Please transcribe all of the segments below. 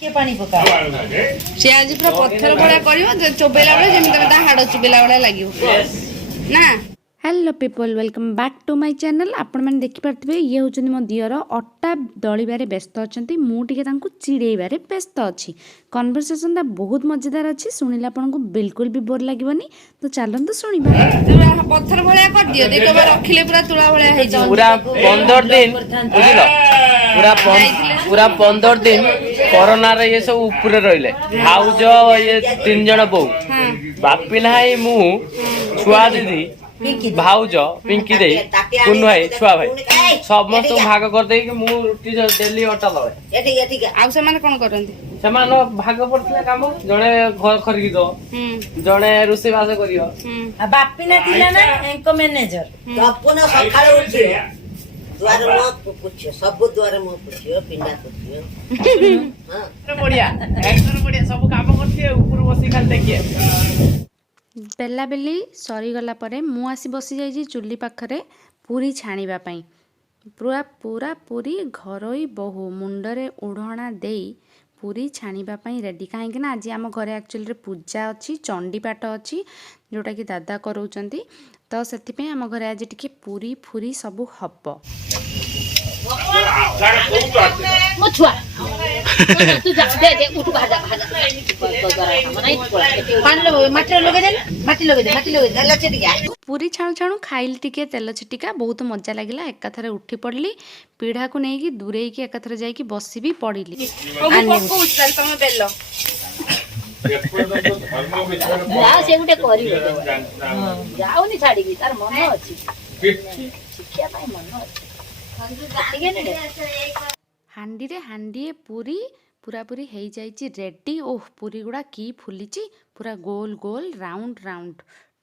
के पानी पका से आज पूरा पत्थर भड़ा कर चोबेला बेले जमी तुम हाड़ चोबेला भाया लगे ना। Hello people welcome back to my channel. आपण मैंने देखिपे ये हूँ मो दियर अटा दलिबारे व्यस्त अच्छा मुझे चिड़ेबारे व्यस्त अच्छी। कन्वर्सेशन बहुत मजेदार अच्छी शुणिले आपको बिल्कुल भी बोर लगेनि। तो चलते शुणा पत्थर भाया कर दियो देख रखिले पूरा तुला भाया पूरा 15 दिन बुझल पूरा 15 दिन कोरोना रे ये सब ऊपर रहिले भाउज ये 3 जन बो बापी नाही मु छुआ दीदी भाउज पिंकी दे कुनु भाई छुआ भाई समस्त भाग कर दे कि मु रोटी डेली अटा लवे आ से माने कोन करंती से माने भाग पड़थिला काम जणे घर खरकी दो जणे रोसे बास करियो बापी ना थिला ना एंको मैनेजर अपन सखाळे उठी द्वार मो पुछियो सब द्वार मो पुछियो पिंडा पुछियो हां बढ़िया सब काम करथिए ऊपर बसी खाली देखिए। बेला बेली सरीगला मु आसी बसी जाइए चुली पाखरे पूरी छाणीबा पई पूरा पूरा पूरी घरोई बहु मुंडरे ओढ़णा देई पूरी छाणीबा पई रेडी कहीं आज आम घरे एक्चुअली पूजा अच्छी चंडी पाठ अच्छी जोटा कि दादा कराउचंती। तो से आम घरे आज टिके पूरी फूरी सबू हब पूरी छाणु छाणु खाइली टिके तेल छिटिका बहुत मजा लगिला। एकाथरे उठी पड़ली पीढ़ा को नहीं दूरे एकाथरे जाइकी बसी भी पड़ली हांडी रे हांडी पूरी पूरा पूरी हो जाइए रेडी। ओह पूरी गुड़ा की फुली पूरा गोल गोल राउंड राउंड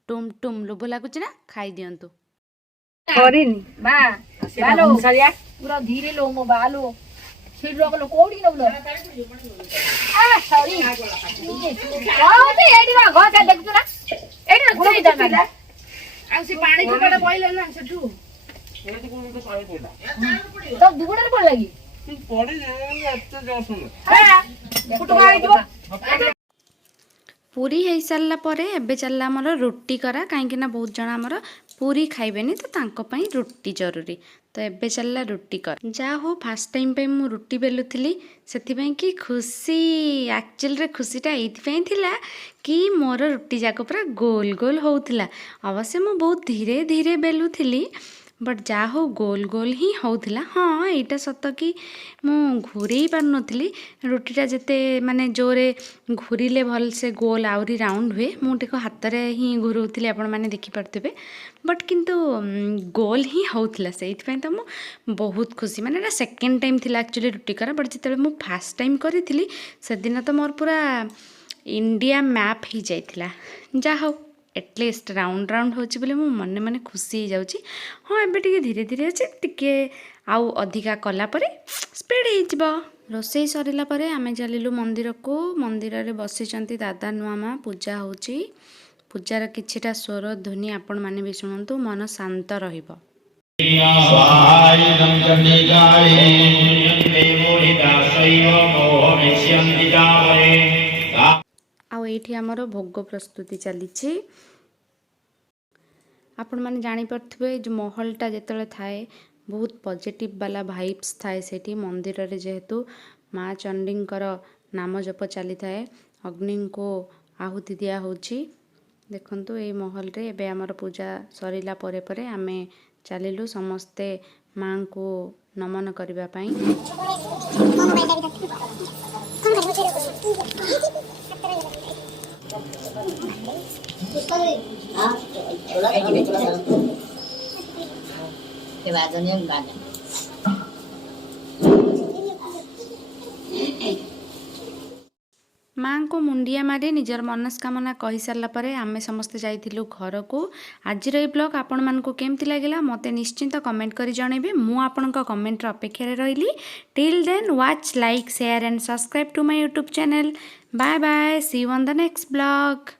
टुम टुम लोभ लगुच ना खाई दिंतु पूरा धीरे लो मो बालो सीट रोक लो कोडी लो आ सॉरी आओ ते एडी वा घर का देखु ना एडी ना गुडी दा ना आ से पानी कोडा पइले ना सेठू तो दुगुडा पड़ लगी पड़ी एते जसुन हां फुट मारी दिबो। पूरी हो सारा पर एबे चलला आमर रोटी करा कहीं बहुत जन आमर पूरी खाइबेनी तो तांको पई रोटी जरूरी। तो एबे चलला रोटी कर जा हो फास्ट टाइम पे मु रोटी बेलुथली से कि खुशी एक्चुअल रे खुशीटा ये थिला कि मोर रोटी जाक पूरा गोल गोल होउथिला। अवश्य मु बहुत धीरे धीरे बेलुथली बट जा हो गोल गोल ही होउथिला। हाँ यहाँ सत कि मु घूरे पार नी रोटीटा जिते माने जोरे घूरिले भल से गोल आउरी राउंड हुए मुझे हाथ में ही घूराऊली आपण मैंने देखिपे बट किंतु गोल ही होउथिला से तो मु बहुत खुशी माने सेकेंड टाइम थिला एक्चुअली रोटी करा बट जिते मु फास्ट टाइम करी से दिन तो मोर पूरा इंडिया मैप ही जाइथिला। जा हो एटलिस्ट राउंड राउंड होची बोले मु मने मने खुशी हो जाउची। हाँ एबे टिके धीरे धीरे अच्छे टिके आउ अधिका कला परे स्पीड हो जिवो। रोसई सरिला परे आमे चलिलु मंदिर को मंदिर रे बसिचंती दादा नुआ माँ पूजा होची। पूजार किछिटा स्वर ध्वनि आपण माने भी सुनंतु मन शांत रहिबो। आठी आमर भोग प्रस्तुति चली आपण मैंने जापे जो महलटा जिते थाए बहुत पॉजिटिव वाला भाइब्स थाए सेठी मंदिर रे जेहेतु माँ चंडींकर नाम जप चली थाए अग्नि को आहुति दिया होची। देखंतु ए महल रे एबे आमर पूजा सरिला परे परे आमे चलिलु समस्ते माँ को नमन करबा पई। माँ को मुंडिया मारी निजर मनस्कामना कही सारा पर आमे समस्ते जाइथिलु घर को। आज ये ब्लॉग आपण मानकु केमती लागिला मते निश्चिंत कमेंट करी जणेबे। मु आपनका कमेंट अपेक्षा रे रहिली। Till then watch like share and subscribe to my YouTube channel. Bye bye see you on the next blog.